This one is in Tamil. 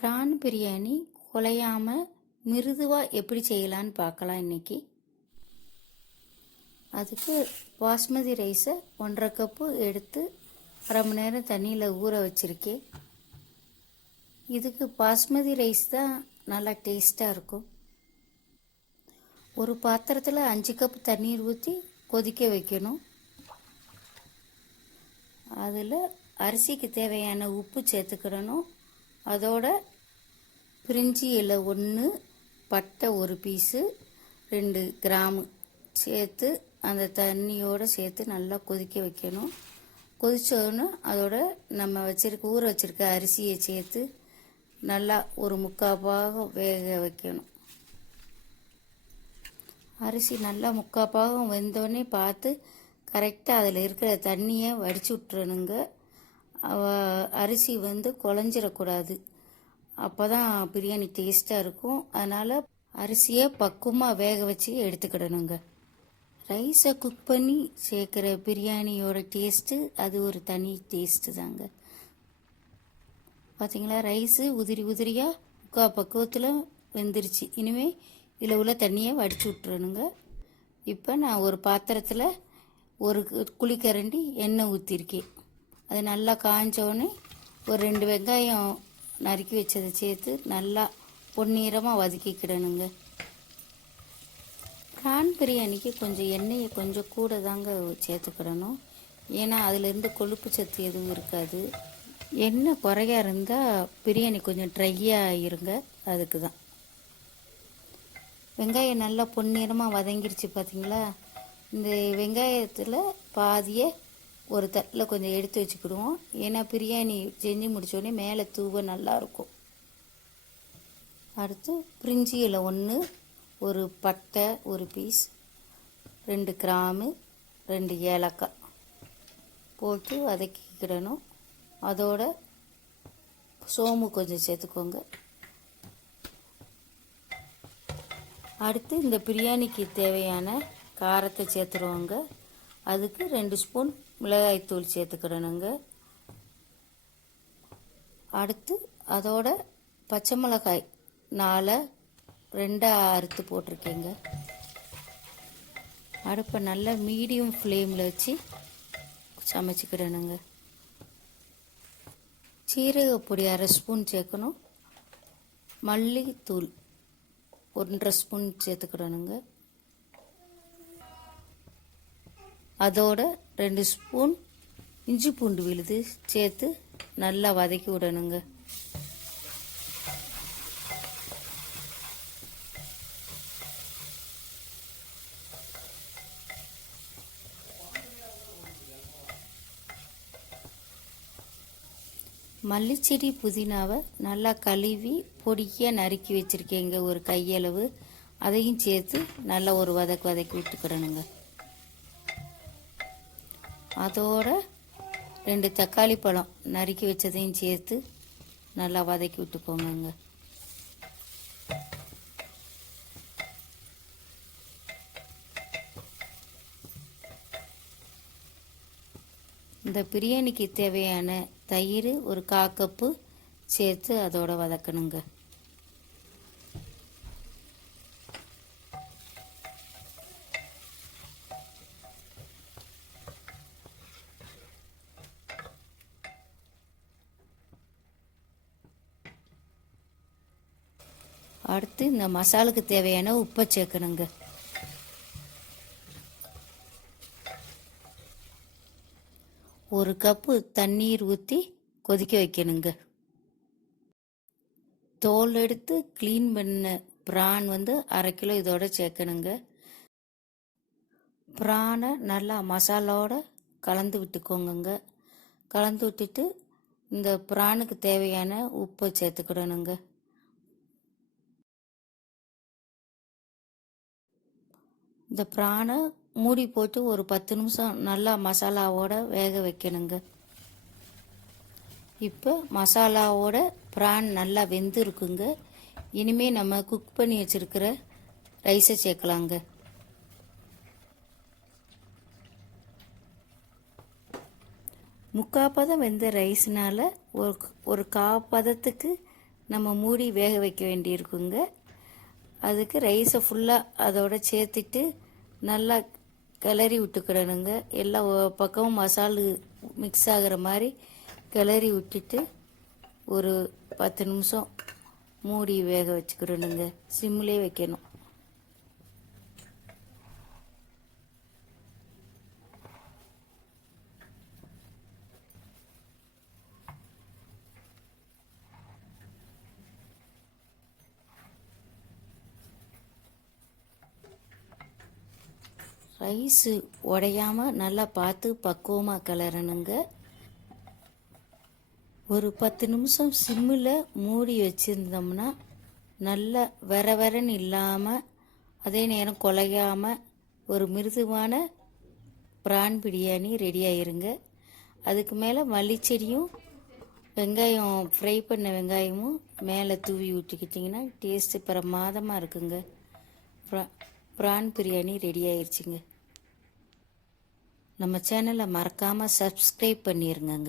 ப்ரான் பிரியாணி குலையாமல் மிருதுவாக எப்படி செய்யலான்னு பார்க்கலாம் இன்றைக்கி. அதுக்கு பாஸ்மதி ரைஸை 1.5 கப்பு எடுத்து அரை மணி நேரம் தண்ணியில் ஊற வச்சுருக்கேன். இதுக்கு பாஸ்மதி ரைஸ் தான் நல்லா டேஸ்ட்டாக இருக்கும். ஒரு பாத்திரத்தில் 5 கப் தண்ணீர் ஊற்றி கொதிக்க வைக்கணும். அதில் அரிசிக்கு தேவையான உப்பு சேர்த்துக்கிடணும். அதோட பிரிஞ்சி இலை 1, பட்டை 1 பீஸு, 2 கிராமு சேர்த்து அந்த தண்ணியோடு சேர்த்து நல்லா கொதிக்க வைக்கணும். கொதித்தோன்னு அதோட நம்ம ஊற வச்சுருக்க அரிசியை சேர்த்து நல்லா ஒரு 3/4 பாகம் வேக வைக்கணும். அரிசி நல்லா 3/4 பாகம் வெந்தோடனே பார்த்து கரெக்டாக அதில் இருக்கிற தண்ணியை வடித்து விட்டுறணுங்க. அரிசி குழஞ்சிடக்கூடாது. அப்போ தான் பிரியாணி டேஸ்ட்டாக இருக்கும். அதனால் அரிசியை பக்குவமாக வேக வச்சு எடுத்துக்கிடணுங்க. ரைஸை குக் பண்ணி சேர்க்குற பிரியாணியோட டேஸ்ட்டு அது ஒரு தனி டேஸ்ட்டு தாங்க. பார்த்திங்களா, ரைஸு உதிரி உதிரியாக 3/4 பக்குவத்தில் வெந்துருச்சு. இனிமேல் இதில் உள்ள தண்ணியை வடித்து விட்டுறணுங்க. இப்போ நான் ஒரு பாத்திரத்தில் ஒரு குழிக்கரண்டி எண்ணெய் ஊற்றிருக்கேன். அது நல்லா காஞ்சோடனே ஒரு 2 வெங்காயம் நறுக்கி வச்சதை சேர்த்து நல்லா பொன்னிறமாக வதக்கிக்கிடணுங்க. ப்ரான் பிரியாணிக்கு கொஞ்சம் எண்ணெயை கொஞ்சம் கூட தாங்க சேர்த்துக்கிடணும். ஏன்னா அதிலேருந்து கொழுப்பு சத்து எதுவும் இருக்காது. எண்ணெய் குறையா இருந்தால் பிரியாணி கொஞ்சம் ட்ரையாக இருங்க. அதுக்கு தான். வெங்காயம் நல்லா பொன்னிறமாக வதங்கிடுச்சு பார்த்திங்களா. இந்த வெங்காயத்தில் பாதியை ஒரு தட்டில் கொஞ்சம் எடுத்து வச்சுக்கிடுவோம். ஏன்னா பிரியாணி செஞ்சு முடித்தோடனே மேலே தூவ நல்லாயிருக்கும். அடுத்து பிரிஞ்சி இலை 1, ஒரு பட்டை 1 பீஸ், 2 கிராமு, 2 ஏலக்காய் போட்டு வதக்கிக்கிடணும். அதோட சோம்பு கொஞ்சம் சேர்த்துக்கோங்க. அடுத்து இந்த பிரியாணிக்கு தேவையான காரத்தை சேர்த்துருவோங்க. அதுக்கு 2 ஸ்பூன் மிளகாய்த்தூள் சேர்த்துக்கிடணுங்க. அடுத்து அதோட பச்சை மிளகாய் 4 2 அறுத்து போட்டிருக்கேங்க. அடுப்பை நல்லா மீடியம் ஃப்ளேமில் வச்சு சமைச்சிக்கிடணுங்க. சீரகப்பொடி 1/2 ஸ்பூன் சேர்க்கணும். மல்லித்தூள் 1.5 ஸ்பூன் சேர்த்துக்கிடணுங்க. அதோட 2 ஸ்பூன் இஞ்சி பூண்டு விழுது சேர்த்து நல்லா வதக்கி விடணுங்க. மல்லிச்செடி புதினாவை நல்லா கழுவி பொடியாக நறுக்கி வச்சுருக்கேங்க, ஒரு கையளவு. அதையும் சேர்த்து நல்லா ஒரு வதக்கி விட்டுக்கிடணுங்க. அதோட 2 தக்காளி பழம் நறுக்கி வச்சதையும் சேர்த்து நல்லா வதக்கி விட்டுக்கோங்க. இந்த பிரியாணிக்கு தேவையான தயிர் ஒரு 1/4 கப்பு சேர்த்து அதோட வதக்கணுங்க. அடுத்து இந்த மசாலுக்கு தேவையான உப்பை சேர்க்கணுங்க. ஒரு கப்பு தண்ணீர் ஊற்றி கொதிக்க வைக்கணுங்க. தோல் எடுத்து க்ளீன் பண்ண ப்ரான் 1/2 கிலோ இதோட சேர்க்கணுங்க. ப்ரானை நல்லா மசாலாவோட கலந்து விட்டுக்கோங்க. கலந்து விட்டுட்டு இந்த ப்ரானுக்கு தேவையான உப்பை சேர்த்துக்கிடணுங்க. இந்த ப்ரானை மூடி போட்டு ஒரு 10 நிமிஷம் நல்லா மசாலாவோட வேக வைக்கணுங்க. இப்போ மசாலாவோட ப்ரான் நல்லா வெந்திருக்குங்க. இனிமேல் நம்ம குக் பண்ணி வச்சுருக்கிற ரைஸை சேர்க்கலாங்க. முக்கால் பதம் வெந்த ரைஸ்னால் ஒரு 1/4 பதத்துக்கு நம்ம மூடி வேக வைக்க வேண்டியிருக்குங்க. அதுக்கு ரைஸை ஃபுல்லாக அதோட சேர்த்துட்டு நல்லா கிளறி விட்டுக்கிடணுங்க. எல்லா பக்கமும் மசாலு மிக்ஸ் ஆகிற மாதிரி கிளறி விட்டுட்டு ஒரு 10 நிமிஷம் மூடி வேக வச்சுக்கிடணுங்க. சிம்மிலே வைக்கணும். ரைஸு உடையாமல் நல்லா பார்த்து பக்குவமாக கிளறணுங்க. ஒரு 10 நிமிஷம் சிம்மில் மூடி வச்சுருந்தோம்னா நல்லா வரன்னு இல்லாமல் அதே நேரம் குலையாமல் ஒரு மிருதுவான பிரான் பிரியாணி ரெடி ஆயிருங்க. அதுக்கு மேலே மல்லிச்செடியும் வெங்காயம் ஃப்ரை பண்ண வெங்காயமும் மேலே தூவி விட்டுக்கிட்டிங்கன்னா டேஸ்ட்டு பிரமாதமாக இருக்குங்க. பிரான் பிரியாணி ரெடி ஆயிடுச்சுங்க. நம்ம சேனலை மறக்காமல் சப்ஸ்கிரைப் பண்ணிடுங்க.